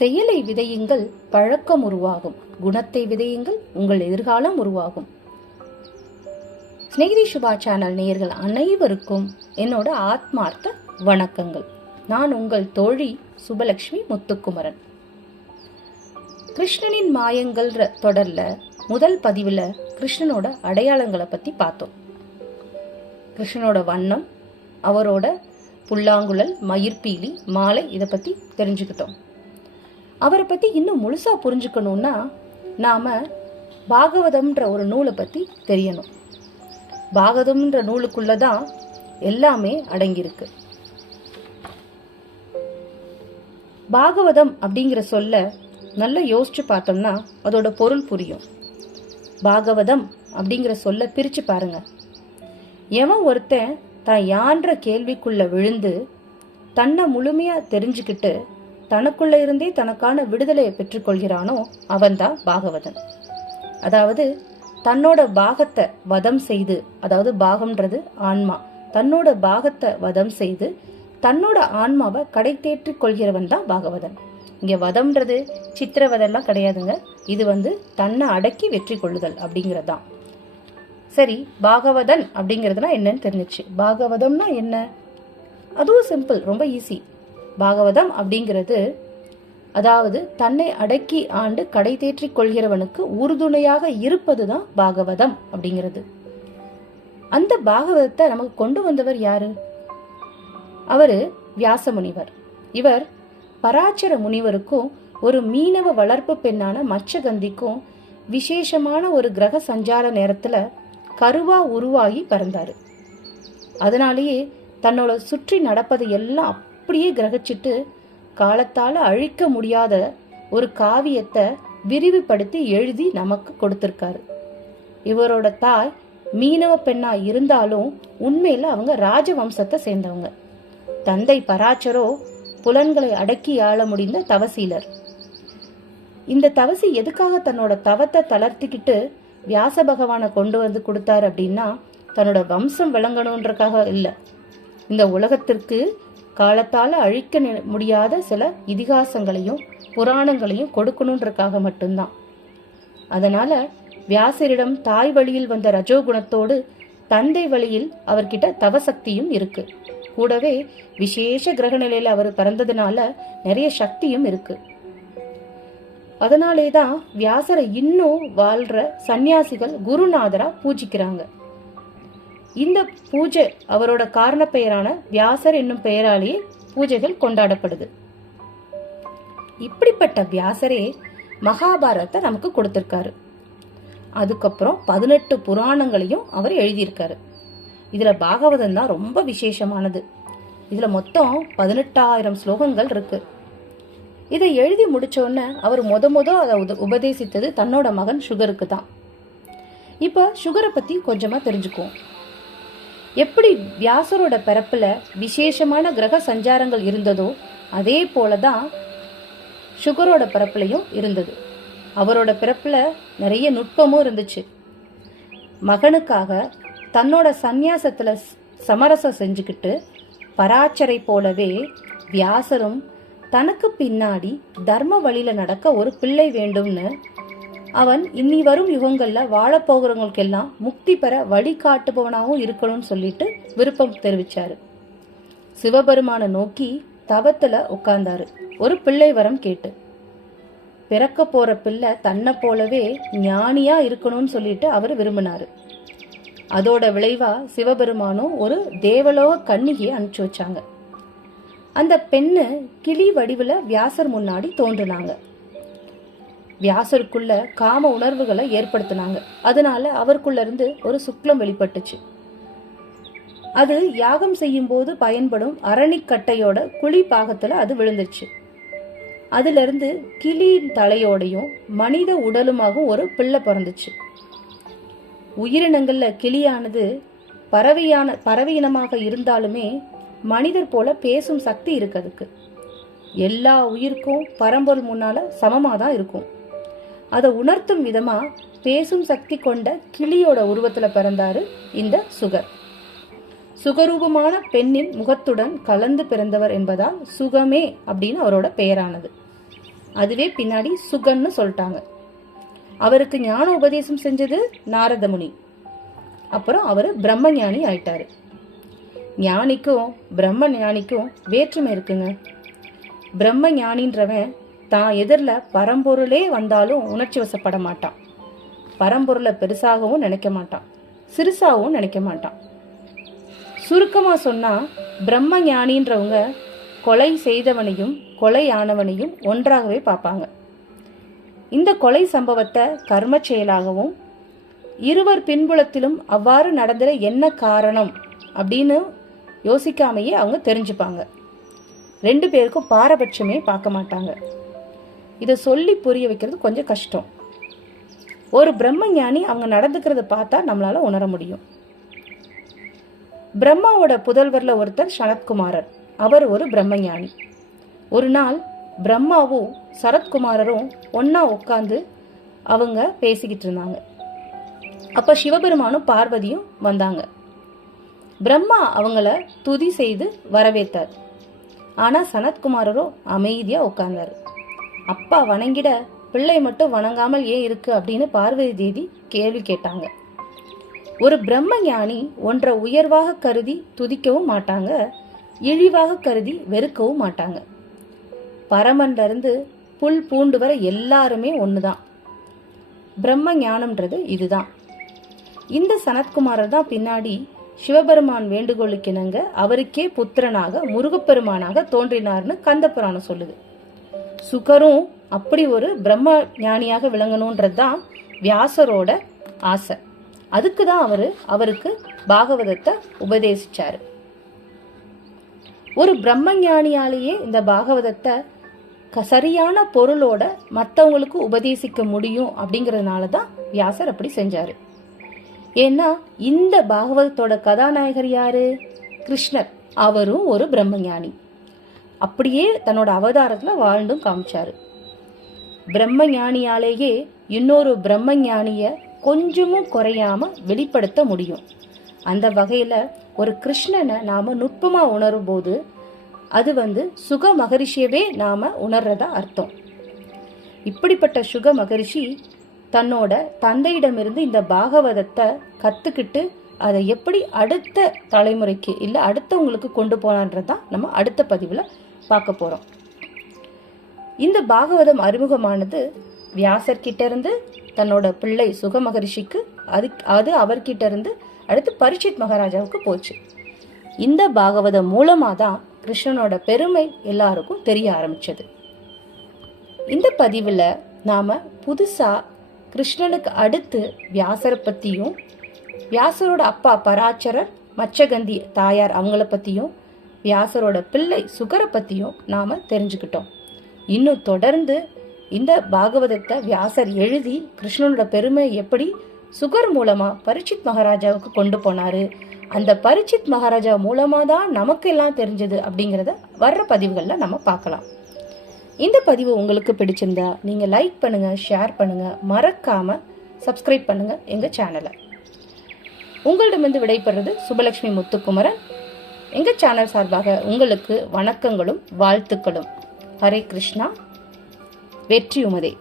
செயலை விதையுங்கள், பழக்கம் உருவாகும். குணத்தை விதையுங்கள், உங்கள் எதிர்காலம் உருவாகும். ஸ்நேகிதி சுபா சேனல் நேயர்கள் அனைவருக்கும் என்னோட ஆத்மார்த்த வணக்கங்கள். நான் உங்கள் தோழி சுபலட்சுமி முத்துக்குமரன். கிருஷ்ணனின் மாயங்கள் தொடர்ல முதல் பதிவுல கிருஷ்ணனோட அடையாளங்களை பத்தி பார்த்தோம். கிருஷ்ணனோட வண்ணம், அவரோட புல்லாங்குழல், மயிர்பீலி, மாலை, இதை பத்தி தெரிஞ்சுக்கிட்டோம். அவரை பத்தி இன்னும் முழுசா புரிஞ்சுக்கணும்னா நாம பாகவதம்ன்ற ஒரு நூலை பத்தி தெரியணும். பாகவதம்ன்ற நூலுக்குள்ளதான் எல்லாமே அடங்கியிருக்கு. பாகவதம் அப்படிங்கிற சொல்ல நல்லா யோசிச்சு பார்த்தோம்னா அதோட பொருள் புரியும். பாகவதம் அப்படிங்கிற சொல்ல பிரிச்சு பாருங்க. எவன் ஒருத்தன் தான் யான்ற கேள்விக்குள்ள விழுந்து தன்னை முழுமையா தெரிஞ்சுக்கிட்டு தனக்குள்ள இருந்தே தனக்கான விடுதலையை பெற்றுக்கொள்கிறானோ அவன்தான் பாகவதன். அதாவது தன்னோட பாகத்தை வதம் செய்து, அதாவது பாகம்ன்றது ஆன்மா, தன்னோட பாகத்தை வதம் செய்து தன்னோட ஆன்மாவை கடை தேற்றிக் கொள்கிறவன் தான் பாகவதன். இங்க வதம்ன்றது சித்திரவதெல்லாம் கிடையாதுங்க. இது தன்னை அடக்கி வெற்றி கொள்ளுதல் அப்படிங்கறதுதான். சரி, பாகவதன் அப்படிங்கிறதுனா என்னன்னு தெரிஞ்சிச்சு. பாகவதம்னா என்ன? அதுவும் சிம்பிள், ரொம்ப ஈஸி. பாகவதம் அப்படிங்கிறது அதாவது தன்னை அடக்கி ஆண்டு கடை தேற்றிக் கொள்கிறவனுக்கு உறுதுணையாக இருப்பதுதான் பாகவதம் அப்படிங்கிறது. அந்த பாகவதத்தை நமக்கு கொண்டு வந்தவர் யாரு? அவரு வியாச முனிவர். இவர் பராச்சர முனிவருக்கும் ஒரு மீனவ வளர்ப்பு பெண்ணான மச்சகந்திக்கும் விசேஷமான ஒரு கிரக சஞ்சார நேரத்துல கருவா உருவாகி பிறந்தாரு. அதனாலேயே தன்னோட சுற்றி நடப்பதை எல்லாம் அப்படியே கிரகிச்சிட்டு காலத்தால அழிக்க முடியாத ஒரு காவியத்தை விரிவுபடுத்தி எழுதி நமக்கு கொடுத்திருக்காரு. இவரோட தாய் மீனவ பெண்ணா இருந்தாலும் உண்மையில அவங்க ராஜவம்சத்தை சேர்ந்தவங்க. தந்தை பராச்சரோ புலன்களை அடக்கி ஆள முடிந்த தவசீலர். இந்த தவசி எதுக்காக தன்னோட தவத்தை தளர்த்திக்கிட்டு வியாச பகவானை கொண்டு வந்து கொடுத்தாரு அப்படின்னா தன்னோட வம்சம் விளங்கணுன்றக்காக இல்ல, இந்த உலகத்திற்கு காலத்தால அழிக்க முடியாத சில இதிகாசங்களையும் புராணங்களையும் கொடுக்கணுன்றக்காக மட்டும்தான். அதனால வியாசரிடம் தாய் வழியில் வந்த ரஜோகுணத்தோடு தந்தை வழியில் அவர்கிட்ட தவசக்தியும் இருக்கு. கூடவே விசேஷ கிரக நிலையில அவர் பிறந்ததுனால நிறைய சக்தியும் இருக்கு. அதனாலேதான் வியாசரை இன்னும் வாழ்ற சன்னியாசிகள் குருநாதரா பூஜிக்கிறாங்க. இந்த பூஜை அவரோட காரண பெயரான வியாசர் என்னும் பெயராலேயே பூஜைகள் கொண்டாடப்படுது. இப்படிப்பட்ட வியாசரே மகாபாரதத்தை நமக்கு கொடுத்திருக்காரு. அதுக்கப்புறம் 18 புராணங்களையும் அவர் எழுதியிருக்காரு. இதுல பாகவதம் தான் ரொம்ப விசேஷமானது. இதுல மொத்தம் 18,000 ஸ்லோகங்கள் இருக்கு. இதை எழுதி முடிச்சோன்னு அவர் அதை உபதேசித்தது தன்னோட மகன் சுகருக்கு தான். இப்ப சுகரை பத்தி கொஞ்சமா தெரிஞ்சுக்குவோம். எப்படி வியாசரோட பிறப்புல விசேஷமான கிரக சஞ்சாரங்கள் இருந்ததோ அதே போலதான் சுகரோட பிறப்புலையும் இருந்தது. அவரோட பிறப்புல நிறைய நுட்பமும் இருந்துச்சு. மகனுக்காக தன்னோட சந்நியாசத்துல சமரசம் செஞ்சுக்கிட்டு பராச்சரை போலவே வியாசரும் தனக்கு பின்னாடி தர்ம வழியில நடக்க ஒரு பிள்ளை வேண்டும்னு அவன் இனி வரும் யுகங்கள்ல வாழப்போகிறவங்களுக்கெல்லாம் முக்தி பெற வழிகாட்டுபவனாகவும் இருக்கணும்னு சொல்லிட்டு விருப்பம் தெரிவிச்சாரு. சிவபெருமான நோக்கி தவத்துல உட்கார்ந்தாரு ஒரு பிள்ளை வரம் கேட்டு. பிறக்க போற பிள்ளை தன்னை போலவே ஞானியா இருக்கணும்னு சொல்லிட்டு அவர் விரும்பினாரு. அதோட விளைவா சிவபெருமானும் ஒரு தேவலோக கன்னிகையை அனுப்பிச்சு வச்சாங்க. அந்த பெண்ணு கிளி வடிவுல வியாசர் முன்னாடி தோன்றினாங்க. வியாசருக்குள்ள காம உணர்வுகளை ஏற்படுத்தினாங்க. அதனால அவருக்குள்ள இருந்து ஒரு சுக்லம் வெளிப்பட்டுச்சு. அது யாகம் செய்யும் போது பயன்படும் அரணிக்கட்டையோட குழி பாகத்துல அது விழுந்துச்சு. அதுல இருந்து கிளியின் தலையோடையும் மனித உடலுமாகவும் ஒரு பிள்ளை பிறந்துச்சு. உயிரினங்கள்ல கிளியானது பறவை இனமாக இருந்தாலுமே மனிதர் போல பேசும் சக்தி இருக்கு. அதுக்கு எல்லா உயிருக்கும் பரம்பொருள் முன்னால சமமாதான் இருக்கும். அதை உணர்த்தும் விதமா பேசும் சக்தி கொண்ட கிளியோட உருவத்துல பிறந்தாரு இந்த சுகர். சுகரூபமான பெண்ணின் முகத்துடன் கலந்து பிறந்தவர் என்பதால் சுகமே அப்படின்னு அவரோட பெயரானது. அதுவே பின்னாடி சுகன்னு சொல்லிட்டாங்க. அவருக்கு ஞான உபதேசம் செஞ்சது நாரத முனி. அப்புறம் அவர் பிரம்ம ஞானி ஆயிட்டாரு. ஞானிக்கும் பிரம்ம ஞானிக்கும் வேற்றுமை இருக்குங்க. பிரம்ம ஞானின்றவன் தான் எதிரில் பரம்பொருளே வந்தாலும் உணர்ச்சி வசப்பட மாட்டான். பரம்பொருளை பெருசாகவும் நினைக்க மாட்டான், சிறுசாகவும் நினைக்க மாட்டான். சுருக்கமா சொன்னா, பிரம்ம ஞானின்றவங்க கொலை செய்தவனையும் கொலை ஆனவனையும் ஒன்றாகவே பார்ப்பாங்க. இந்த கொலை சம்பவத்தை கர்ம செயலாகவும், இருவர் பின்புலத்திலும் அவ்வாறு நடந்துட என்ன காரணம் அப்படின்னு யோசிக்காமையே அவங்க தெரிஞ்சுப்பாங்க. 2 பேருக்கும் பாரபட்சமே பார்க்க மாட்டாங்க. இதை சொல்லி புரிய வைக்கிறது கொஞ்சம் கஷ்டம். ஒரு பிரம்ம ஞானி அவங்க நடந்துக்கிறத பார்த்தா நம்மளால உணர முடியும். பிரம்மாவோட புதல்வர்ல ஒருத்தர் சனத்குமாரர். அவர் ஒரு பிரம்ம ஞானி. ஒரு நாள் பிரம்மாவும் சரத்குமாரரும் ஒன்னா உட்காந்து அவங்க பேசிக்கிட்டு இருந்தாங்க. அப்ப சிவபெருமானும் பார்வதியும் வந்தாங்க. பிரம்மா அவங்கள துதி செய்து வரவேற்றார். ஆனா சனத்குமாரரோ அமைதியா உட்கார்ந்தாரு. அப்பா வணங்கிட பிள்ளை மட்டும் வணங்காமல் ஏன் இருக்கு அப்படின்னு பார்வதி தேவி கேள்வி கேட்டாங்க. ஒரு பிரம்ம ஞானி ஒன்றை உயர்வாக கருதி துதிக்கவும் மாட்டாங்க, இழிவாக கருதி வெறுக்கவும் மாட்டாங்க. பரமன்ல இருந்து புல் பூண்டு வரை எல்லாருமே ஒண்ணுதான். பிரம்ம ஞானம்ன்றது இதுதான். இந்த சனத்குமாரர் தான் பின்னாடி சிவபெருமான் வேண்டுகோளுக்கிணங்க அவருக்கே புத்திரனாக முருகப்பெருமானாக தோன்றினார்னு கந்தபுராணம் சொல்லுது. சுகரும் அப்படி ஒரு பிரம்ம ஞானியாக விளங்கணும்ன்றது தான் வியாசரோட ஆசை. அதுக்கு தான் அவருக்கு பாகவதத்தை உபதேசிச்சாரு. ஒரு பிரம்ம ஞானியாலேயே இந்த பாகவதத்தை சரியான பொருளோட மற்றவங்களுக்கு உபதேசிக்க முடியும் அப்படிங்கறதுனால தான் வியாசர் அப்படி செஞ்சாரு. ஏன்னா இந்த பாகவதத்தோட கதாநாயகர் யாரு? கிருஷ்ணர். அவரும் ஒரு பிரம்ம ஞானி. அப்படியே தன்னோட அவதாரத்துல வாழ்ந்தும் காமிச்சாரு. பிரம்ம ஞானியாலேயே இன்னொரு பிரம்ம ஞானிய கொஞ்சமும் குறையாம வெளிப்படுத்த முடியும். அந்த வகையில ஒரு கிருஷ்ணனை நாம நுட்பமா உணரும் போது அது சுக மகரிஷியவே நாம உணர்றதா அர்த்தம். இப்படிப்பட்ட சுக மகரிஷி தன்னோட தந்தையிடமிருந்து இந்த பாகவதத்தை கத்துக்கிட்டு அதை எப்படி அடுத்த தலைமுறைக்கு இல்ல அடுத்தவங்களுக்கு கொண்டு போனான்றதான் நம்ம அடுத்த பதிவுல பார்க்க போறோம். இந்த பாகவதம் அறிமுகமானது வியாசர் கிட்ட இருந்து தன்னோட பிள்ளை சுக மகரிஷிக்கு, அது அவர்கிட்ட இருந்து அடுத்து பரீட்சித் மகாராஜாவுக்கு போச்சு. இந்த பாகவதம் மூலமா தான் கிருஷ்ணனோட பெருமை எல்லாருக்கும் தெரிய ஆரம்பிச்சது. இந்த பதிவுல நாம புதுசா கிருஷ்ணனுக்கு அடுத்து வியாசரை பத்தியும், வியாசரோட அப்பா பராச்சரர், மச்சகந்தி தாயார் அவங்கள பத்தியும், வியாசரோட பிள்ளை சுகரை பத்தியும் நாம தெரிஞ்சுக்கிட்டோம். இன்னும் தொடர்ந்து இந்த பாகவதத்தை வியாசர் எழுதி கிருஷ்ணனோட பெருமை எப்படி சுகர் மூலமா பரீட்சித் மகாராஜாவுக்கு கொண்டு போனாரு, அந்த பரீட்சித் மகாராஜா மூலமா தான் நமக்கு எல்லாம் தெரிஞ்சது அப்படிங்கறத வர்ற பதிவுகள்ல நம்ம பார்க்கலாம். இந்த பதிவு உங்களுக்கு பிடிச்சிருந்தா நீங்க லைக் பண்ணுங்க, ஷேர் பண்ணுங்க, மறக்காம சப்ஸ்கிரைப் பண்ணுங்க எங்க சேனலை. உங்களிடமிருந்து விடைபெறுறது சுபலட்சுமி முத்துக்குமரன். எங்க சேனல் சார்பாக உங்களுக்கு வணக்கங்களும் வாழ்த்துக்களும். ஹரே கிருஷ்ணா. வெற்றி உமதே.